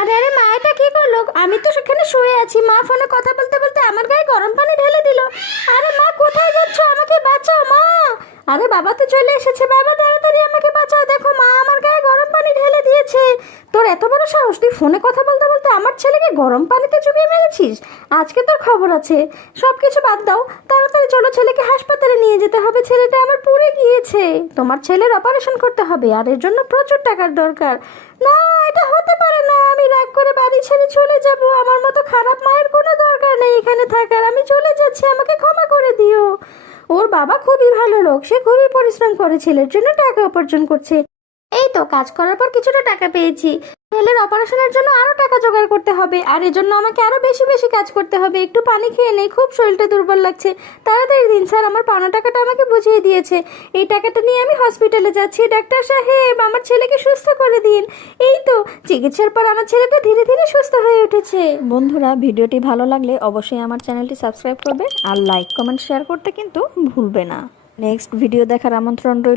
আরে আরে মা, এটা কি করলো? আমি তো সেখানে শুয়ে আছি, মা ফোনে কথা বলতে বলতে আমার গায়ে গরম পানি ঢেলে দিল। আরে মা, কোথায় যাচ্ছ? আমাকে বাঁচাও মা। আরে বাবা তো চলে এসেছে, বাবা তাড়াতাড়ি আমাকে বাঁচাও, দেখো মা আমার গায়ে গরম পানি ঢেলে দিয়েছে। তোর এত বড় সাহস, তুই ফোনে কথা বলতে বলতে আমার ছেলেকে গরম পানিতে চুবিয়ে মেরেছিস? আজকে তোর খবর আছে। সব কিছু বাদ দাও, তাড়াতাড়ি চলো, ছেলেকে হাসপাতালে নিয়ে যেতে হবে, ছেলেটা আমার পুড়ে গিয়েছে। তোমার ছেলের অপারেশন করতে হবে, আর এর জন্য প্রচুর টাকার দরকার। না, এটা হতে পারে না, আমি রাগ করে বাড়ি ছেড়ে চলে যাব। আমার মতো খারাপ মায়ের কোনো দরকার নেই এখানে থাকার, আমি চলে যাচ্ছি, আমাকে ক্ষমা করে দিও। ওর বাবা খুবই ভালো লোক, সে খুবই পরিশ্রম করে ছেলের জন্য টাকা উপার্জন করছে। এই তো কাজ করার পর কিছুটা টাকা পেয়েছি। ছেলের অপারেশনের জন্য আরো টাকা জোগাড় করতে হবে, আর এর জন্য আমাকে আরো বেশি বেশি কাজ করতে হবে। একটু পানি খেয়ে নেই, খুব শরীরটা দুর্বল লাগছে। তাড়াতাড়ি দিন স্যার, আমার পাওনা টাকাটা আমাকে বুঝিয়ে দিয়েছে। এই টাকাটা নিয়ে আমি হসপিটালে যাচ্ছি। ডাক্তার সাহেব, আমার ছেলেকে সুস্থ করে দিন। এই তো চিকিৎসার পর আমার ছেলেটা ধীরে ধীরে সুস্থ হয়ে উঠেছে। বন্ধুরা, ভিডিওটি ভালো লাগলে অবশ্যই আমার চ্যানেলটি সাবস্ক্রাইব করবে, আর লাইক কমেন্ট শেয়ার করতে কিন্তু ভুলবে না। নেক্সট ভিডিও দেখার আমন্ত্রণ রইল।